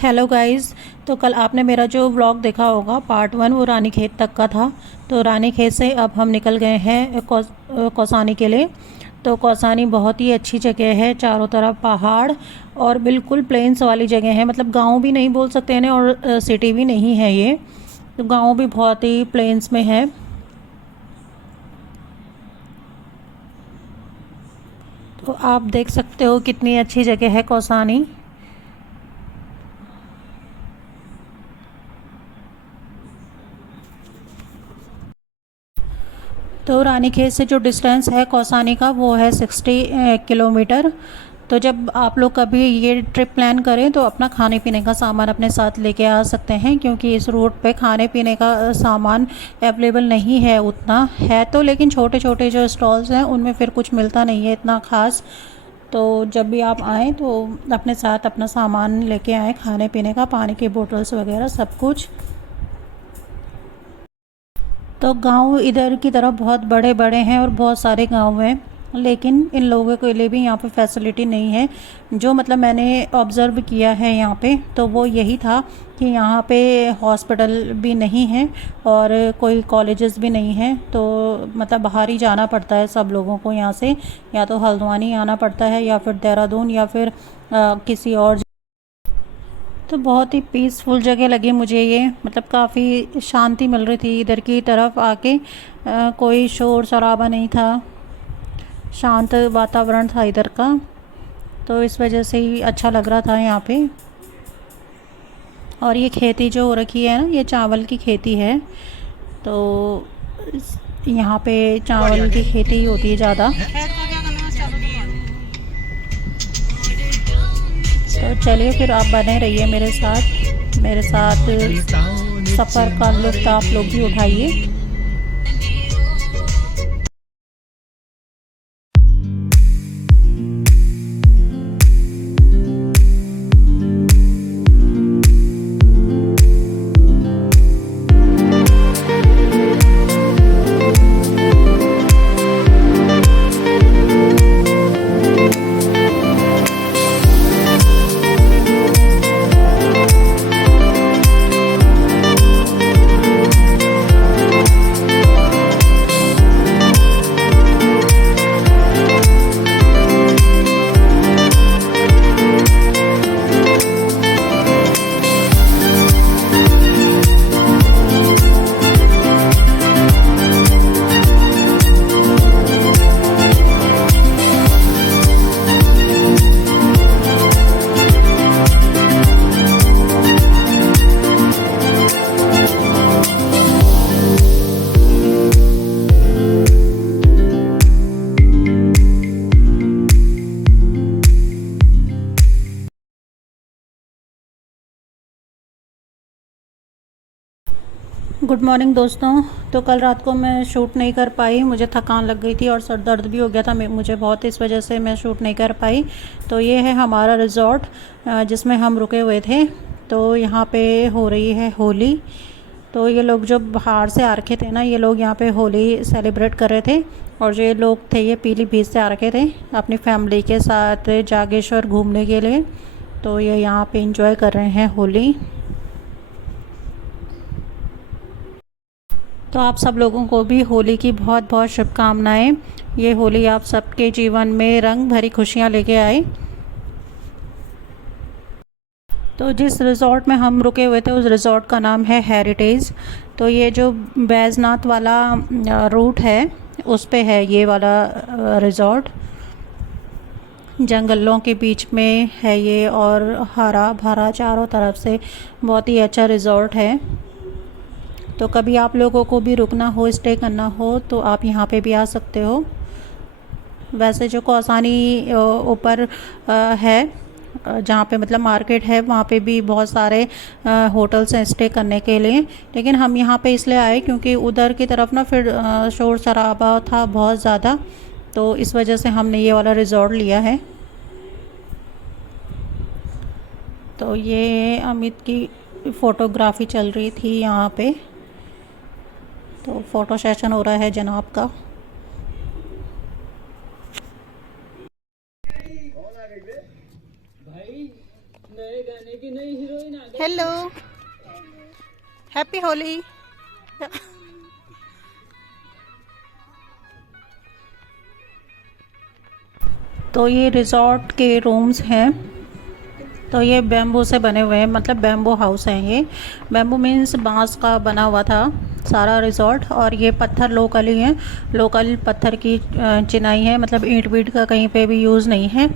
Hello guys. तो कल आपने मेरा जो व्लॉग देखा होगा पार्ट 1 वो रानीखेत तक का था। तो रानीखेत से अब हम निकल गए हैं कौसानी के लिए। तो कौसानी बहुत ही अच्छी जगह है, चारों तरफ पहाड़ और बिल्कुल प्लेन्स वाली जगह है। मतलब गांव भी नहीं बोल सकते हैं और सिटी भी नहीं है ये। तो गांव भी बहुत ही प्लेन्स में है। तो आप देख सकते हो कितनी अच्छी जगह है कौसानी। तो रानीखेत से जो डिस्टेंस है कौसानी का वो है 60 किलोमीटर। तो जब आप लोग कभी ये ट्रिप प्लान करें तो अपना खाने पीने का सामान अपने साथ लेके आ सकते हैं, क्योंकि इस रूट पे खाने पीने का सामान अवेलेबल नहीं है। उतना है तो, लेकिन छोटे छोटे जो स्टॉल्स हैं उनमें फिर कुछ मिलता नहीं है इतना ख़ास। तो जब भी आप आएँ तो अपने साथ अपना सामान लेके आएँ, खाने पीने का, पानी की बोतल्स वगैरह सब कुछ। तो गांव इधर की तरफ बहुत बड़े बड़े हैं और बहुत सारे गांव हैं, लेकिन इन लोगों के लिए भी यहाँ पे फैसिलिटी नहीं है। जो मतलब मैंने ऑब्ज़र्व किया है यहाँ पे, तो वो यही था कि यहाँ पे हॉस्पिटल भी नहीं है और कोई कॉलेजेस भी नहीं हैं। तो मतलब बाहर ही जाना पड़ता है सब लोगों को यहाँ से, या तो हल्द्वानी आना पड़ता है या फिर देहरादून या फिर किसी और। तो बहुत ही पीसफुल जगह लगी मुझे ये। मतलब काफ़ी शांति मिल रही थी इधर की तरफ आके। कोई शोर शराबा नहीं था, शांत वातावरण था इधर का। तो इस वजह से ही अच्छा लग रहा था यहाँ पे। और ये खेती जो हो रखी है ना, ये चावल की खेती है। तो यहाँ पे चावल की खेती होती है ज़्यादा। तो चलिए फिर आप बने रहिए मेरे साथ सफ़र का लुत्फ़ आप लोग भी उठाइए। गुड मॉर्निंग दोस्तों। तो कल रात को मैं शूट नहीं कर पाई, मुझे थकान लग गई थी और सर दर्द भी हो गया था मुझे बहुत, इस वजह से मैं शूट नहीं कर पाई। तो ये है हमारा रिज़ॉर्ट जिसमें हम रुके हुए थे। तो यहाँ पे हो रही है होली। तो ये लोग जो बाहर से आ रखे थे ना, ये लोग यहाँ पे होली सेलिब्रेट कर रहे थे। और जो ये लोग थे ये पीलीभीत से आ रखे थे अपनी फैमिली के साथ जागेश्वर घूमने के लिए। तो ये यहाँ पे इंजॉय कर रहे हैं होली। तो आप सब लोगों को भी होली की बहुत बहुत शुभकामनाएं। ये होली आप सबके जीवन में रंग भरी खुशियां लेके आए। तो जिस रिज़ॉर्ट में हम रुके हुए थे उस रिज़ॉर्ट का नाम है हेरिटेज। तो ये जो बैजनाथ वाला रूट है उस पे है ये वाला रिज़ॉर्ट। जंगलों के बीच में है ये और हरा भरा चारों तरफ से, बहुत ही अच्छा रिज़ॉर्ट है। तो कभी आप लोगों को भी रुकना हो, स्टे करना हो, तो आप यहाँ पे भी आ सकते हो। वैसे जो कौसानी ऊपर है जहाँ पे मतलब मार्केट है, वहाँ पे भी बहुत सारे होटल्स हैं स्टे करने के लिए। लेकिन हम यहाँ पे इसलिए आए क्योंकि उधर की तरफ ना फिर शोर शराबा था बहुत ज़्यादा। तो इस वजह से हमने ये वाला रिज़ॉर्ट लिया है। तो ये अमित की फ़ोटोग्राफ़ी चल रही थी यहाँ पे। तो फ़ोटो सेशन हो रहा है जनाब का। भाई नए गाने हेलो, हैप्पी होली। तो ये रिजॉर्ट के रूम्स हैं। तो ये बैम्बू से बने हुए हैं, मतलब बैम्बू हाउस हैं। ये बैम्बू मीन्स बांस का बना हुआ था सारा रिजॉर्ट। और ये पत्थर लोकल ही हैं, लोकल पत्थर की चिनाई है, मतलब ईंट वीट का कहीं पे भी यूज़ नहीं है।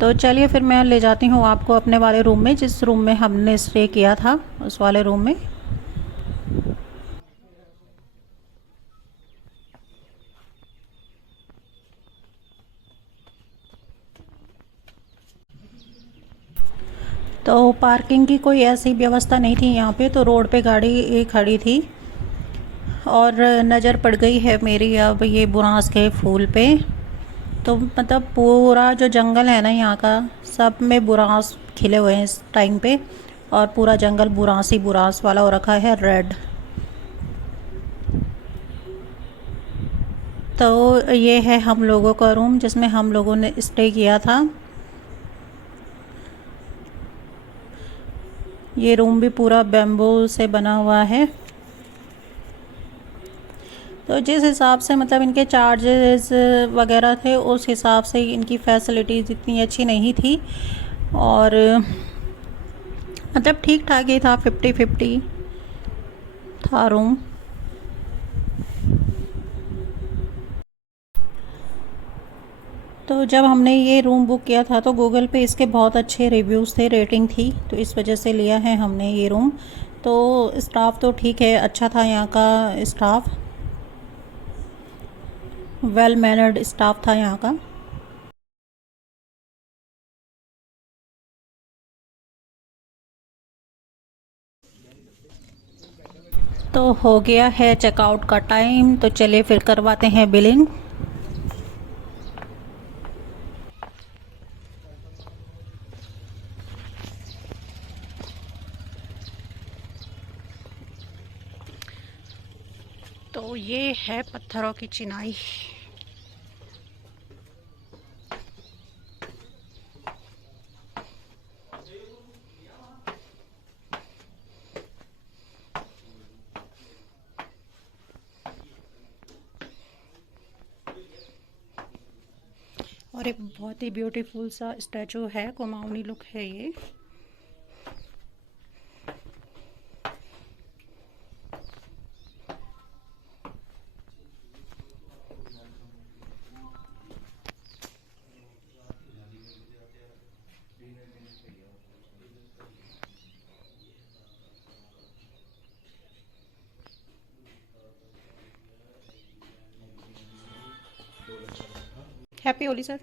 तो चलिए फिर मैं ले जाती हूँ आपको अपने वाले रूम में, जिस रूम में हमने स्टे किया था उस वाले रूम में। तो पार्किंग की कोई ऐसी व्यवस्था नहीं थी यहाँ पे, तो रोड पे गाड़ी खड़ी थी और नज़र पड़ गई है मेरी अब ये बुरांस के फूल पे। तो मतलब पूरा जो जंगल है ना यहाँ का, सब में बुरांस खिले हुए हैं इस टाइम पे, और पूरा जंगल बुरांस ही बुरांस वाला हो रखा है, रेड। तो ये है हम लोगों का रूम जिसमें हम लोगों ने स्टे किया था। ये रूम भी पूरा बैम्बू से बना हुआ है। तो जिस हिसाब से मतलब इनके चार्जेस वगैरह थे, उस हिसाब से इनकी फैसिलिटीज़ इतनी अच्छी नहीं थी, और मतलब ठीक ठाक ही था, 50-50 था रूम। तो जब हमने ये रूम बुक किया था तो गूगल पे इसके बहुत अच्छे रिव्यूज़ थे, रेटिंग थी, तो इस वजह से लिया है हमने ये रूम। तो स्टाफ तो ठीक है, अच्छा था यहाँ का स्टाफ, वेल मैनर्ड स्टाफ था यहाँ का। तो हो गया है चेकआउट का टाइम, तो चलिए फिर करवाते हैं बिलिंग। तो ये है पत्थरों की चिनाई। और एक बहुत ही ब्यूटीफुल सा स्टैचू है, कुमाऊनी लुक है ये। Happy Holi sir.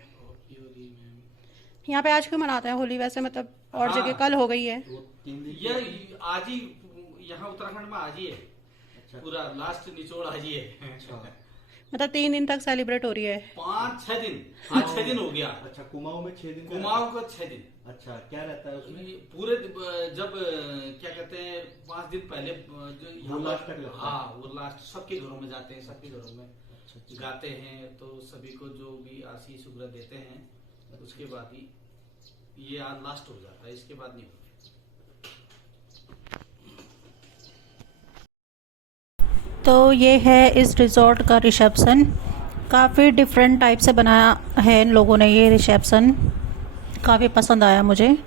यहाँ पे आज क्यों मनाते हैं होली वैसे, मतलब और जगह कल हो गई है। ये आज ही यहाँ उत्तराखंड में आज ही है। अच्छा। पूरा लास्ट निचोड़ आज ही है। अच्छा। मतलब 3 दिन तक सेलिब्रेट हो रही है। 5-6 दिन, आज 6 दिन हो गया। अच्छा, कुमाऊं में 6 दिन। कुमाऊं को 6 दिन। अच्छा, क्या रहता है उसमें? पूरे जब क्या कहते हैं 5 दिन पहले जो यहाँ लास्ट तक लगता है। हाँ, वो लास्ट सबके घरों में जाते हैं, सबके घरों में अच्छा। गाते हैं, तो सभी को जो भी आशीष शुक्र देते हैं, उसके बाद ही ये आज लास्ट हो जाता है, इसके बाद नहीं होता। तो ये है इस रिज़ॉर्ट का रिसेप्शन। काफ़ी डिफरेंट टाइप से बनाया है इन लोगों ने ये रिसेप्शन, काफ़ी पसंद आया मुझे।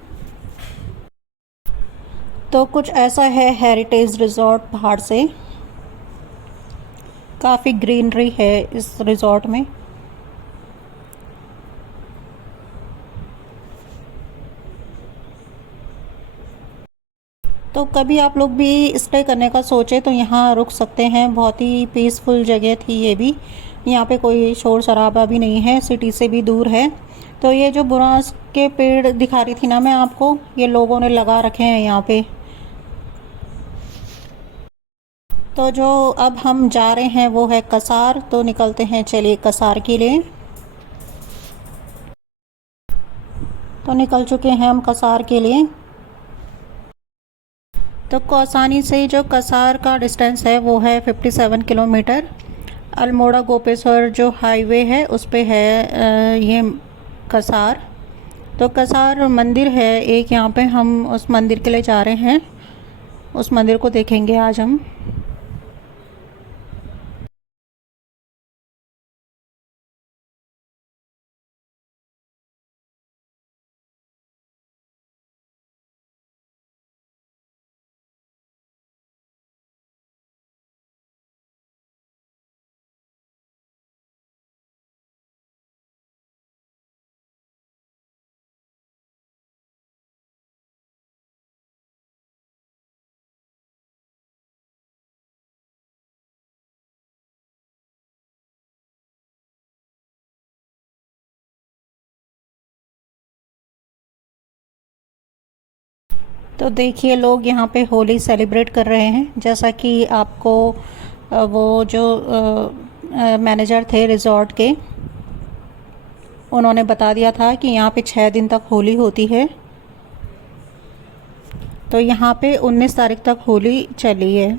तो कुछ ऐसा है हेरिटेज रिज़ॉर्ट पहाड़ से, काफ़ी ग्रीनरी है इस रिज़ॉर्ट में। तो कभी आप लोग भी स्टे करने का सोचे तो यहाँ रुक सकते हैं, बहुत ही पीसफुल जगह थी ये भी। यहाँ पे कोई शोर शराबा भी नहीं है, सिटी से भी दूर है। तो ये जो बुरांस के पेड़ दिखा रही थी ना मैं आपको, ये लोगों ने लगा रखे हैं यहाँ पे। तो जो अब हम जा रहे हैं वो है कसार, तो निकलते हैं, चलिए कसार के लिए। तो निकल चुके हैं हम कसार के लिए। तो कौसानी से जो कसार का डिस्टेंस है वो है 57 किलोमीटर। अल्मोड़ा गोपेश्वर जो हाईवे है उस पे है ये कसार। तो कसार मंदिर है एक यहाँ पे, हम उस मंदिर के लिए जा रहे हैं, उस मंदिर को देखेंगे आज हम। तो देखिए लोग यहाँ पे होली सेलिब्रेट कर रहे हैं। जैसा कि आपको वो जो मैनेजर थे रिज़ॉर्ट के, उन्होंने बता दिया था कि यहाँ पे 6 दिन तक होली होती है। तो यहाँ पे 19 तारीख तक होली चली है।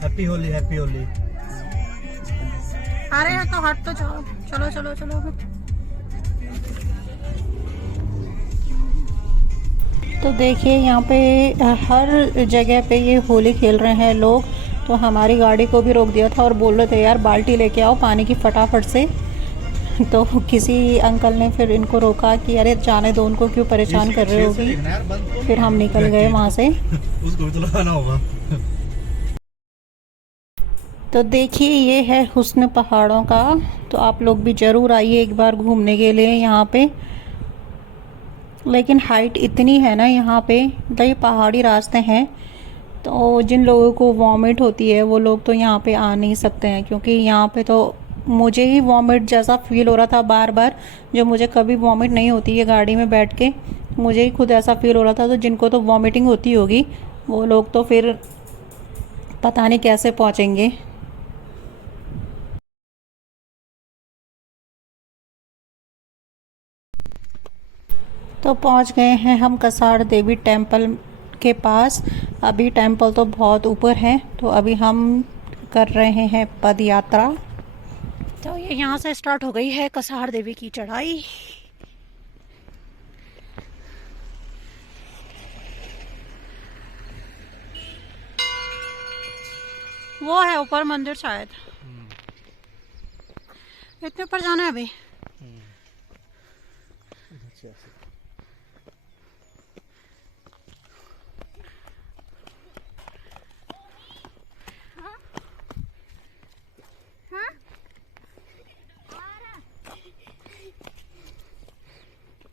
Happy Holi, happy Holi. अरे तो हट तो जाओ, चलो चलो चलो। तो देखिए यहाँ पे हर जगह पे ये होली खेल रहे हैं लोग। तो हमारी गाड़ी को भी रोक दिया था और बोल रहे थे यार बाल्टी लेके आओ पानी की फटाफट से। तो किसी अंकल ने फिर इनको रोका कि अरे जाने दो उनको, क्यों परेशान कर रहे होगी। फिर हम निकल गए वहाँ से। उसको तो लगाना होगा। तो देखिए ये है हुस्न पहाड़ों का। तो आप लोग भी ज़रूर आइए एक बार घूमने के लिए यहाँ पे। लेकिन हाइट इतनी है ना यहाँ पे, मतलब ये पहाड़ी रास्ते हैं, तो जिन लोगों को वॉमिट होती है वो लोग तो यहाँ पे आ नहीं सकते हैं। क्योंकि यहाँ पे तो मुझे ही वॉमिट जैसा फील हो रहा था बार बार, जो मुझे कभी वॉमिट नहीं होती है गाड़ी में बैठ के, मुझे ही खुद ऐसा फील हो रहा था। तो जिनको तो वॉमिटिंग होती होगी वो लोग तो फिर पता नहीं कैसे पहुँचेंगे। तो पहुंच गए हैं हम कसार देवी टेम्पल के पास। अभी टेम्पल तो बहुत ऊपर है, तो अभी हम कर रहे हैं पद यात्रा। तो ये यहाँ से स्टार्ट हो गई है कसार देवी की चढ़ाई। वो है ऊपर मंदिर शायद, इतने ऊपर जाना है अभी।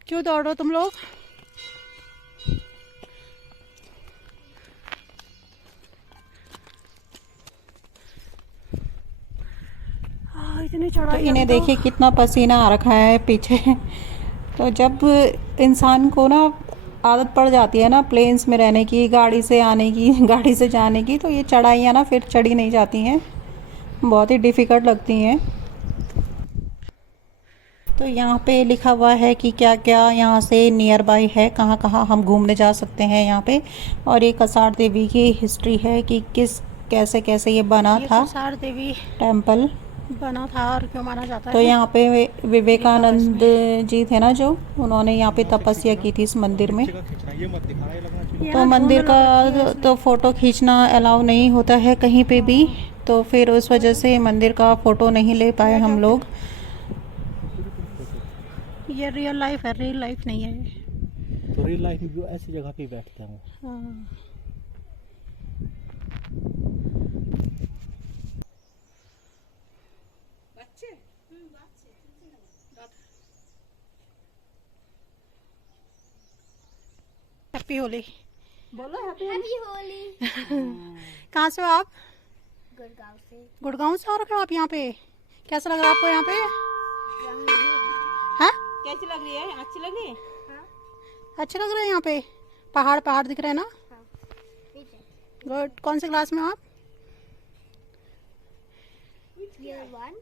क्यों दौड़ रहे हो तुम लोग? इतनी चढ़ाई। तो इन्हें देखिए कितना पसीना आ रखा है पीछे। तो जब इंसान को ना आदत पड़ जाती है ना प्लेन्स में रहने की, गाड़ी से आने की, गाड़ी से जाने की, तो ये चढ़ाइयाँ ना फिर चढ़ी नहीं जाती हैं, बहुत ही डिफ़िकल्ट लगती हैं। तो यहाँ पे लिखा हुआ है कि क्या क्या यहाँ से नियर बाई है, कहाँ कहाँ हम घूमने जा सकते हैं यहाँ पे। और ये कसार देवी की हिस्ट्री है कि किस कैसे कैसे ये बना था, कसार देवी टेम्पल बना था और क्यों माना जाता है। तो यहाँ पे विवेकानंद जी थे ना, जो उन्होंने यहाँ पे तपस्या की थी इस मंदिर में। तो मंदिर का तो फ़ोटो खींचना अलाउ नहीं होता है कहीं पे भी, तो फिर उस वजह से मंदिर का फ़ोटो नहीं ले पाए हम लोग। ये रियल लाइफ है, रियल लाइफ नहीं है। तो रियल लाइफ में भी ऐसी जगह पे बैठते हैं वो। हाँ। हैप्पी होली बोलो। हैप्पी होली। कहाँ से हो आप? गुड़गांव से। गुड़गांव से आ रखे हो आप यहाँ पे? कैसा लग रहा है आपको यहाँ पे? हाँ, कैसी लग रही है? अच्छी लग रही है? अच्छा लग रहा है यहाँ पे? पहाड़ पहाड़ दिख रहे हैं ना? गुड। कौन से क्लास में हो आप? Year 1।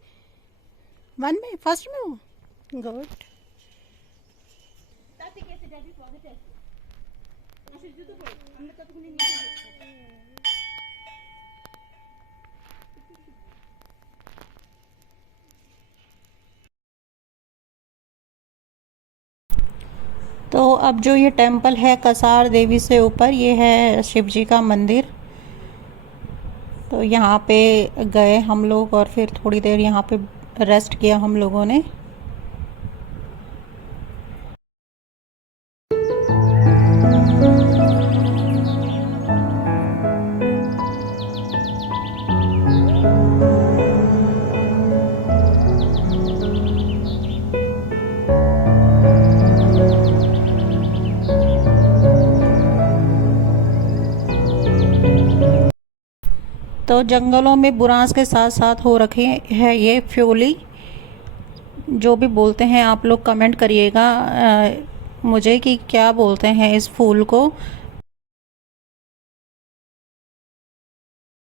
1 में, फर्स्ट में हो? गुड। तो अब जो ये टेंपल है कसार देवी से ऊपर, ये है शिव जी का मंदिर। तो यहाँ पे गए हम लोग और फिर थोड़ी देर यहाँ पे रेस्ट किया हम लोगों ने। तो जंगलों में बुरांस के साथ साथ हो रखे है ये फ्योली, जो भी बोलते हैं आप लोग कमेंट करिएगा मुझे कि क्या बोलते हैं इस फूल को।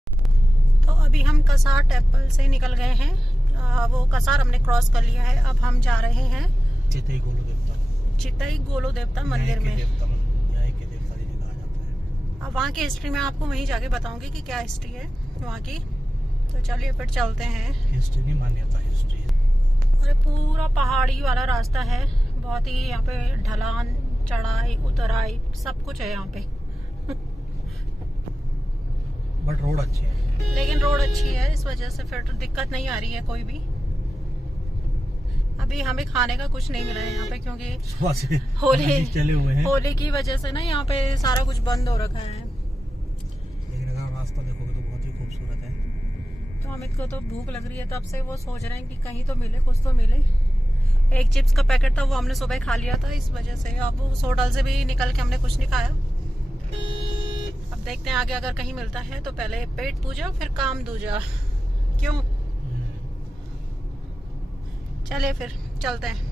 तो अभी हम कसार टेंपल से निकल गए हैं, वो कसार हमने क्रॉस कर लिया है। अब हम जा रहे हैं चितई गोलू देवता, चितई गोलू देवता मंदिर में। न्याय के देवता जिन्हें कहा जाता है। अब वहाँ की हिस्ट्री मैं आपको वहीं जाके बताऊंगी कि क्या हिस्ट्री है वहाँ की। तो चलिए फिर चलते हैं। हिस्ट्री नहीं, मान्यता हिस्ट्री है। और पूरा पहाड़ी वाला रास्ता है, बहुत ही यहाँ पे ढलान चढ़ाई उतराई सब कुछ है यहाँ पे। बट रोड अच्छी है। लेकिन रोड अच्छी है, इस वजह से फिर दिक्कत नहीं आ रही है कोई भी। अभी हमें खाने का कुछ नहीं मिला है यहाँ पे, क्योंकि सुबह से होली चले हुए हैं। होली की वजह से ना यहाँ पे सारा कुछ बंद हो रखा है। लेकिन अगर रास्ता देखोगे तो बहुत ही खूबसूरत है। तो हमें को तो भूख लग रही है, तब से वो सोच रहे हैं कि कहीं तो मिले, कुछ तो मिले। एक चिप्स का पैकेट था, वो हमने सुबह खा लिया था, इस वजह से अब उस होटल से भी निकल के हमने कुछ नहीं खाया। अब देखते हैं आगे अगर कहीं मिलता है तो पहले पेट पूजा फिर काम दूजा, क्यों? चलिए फिर चलते हैं।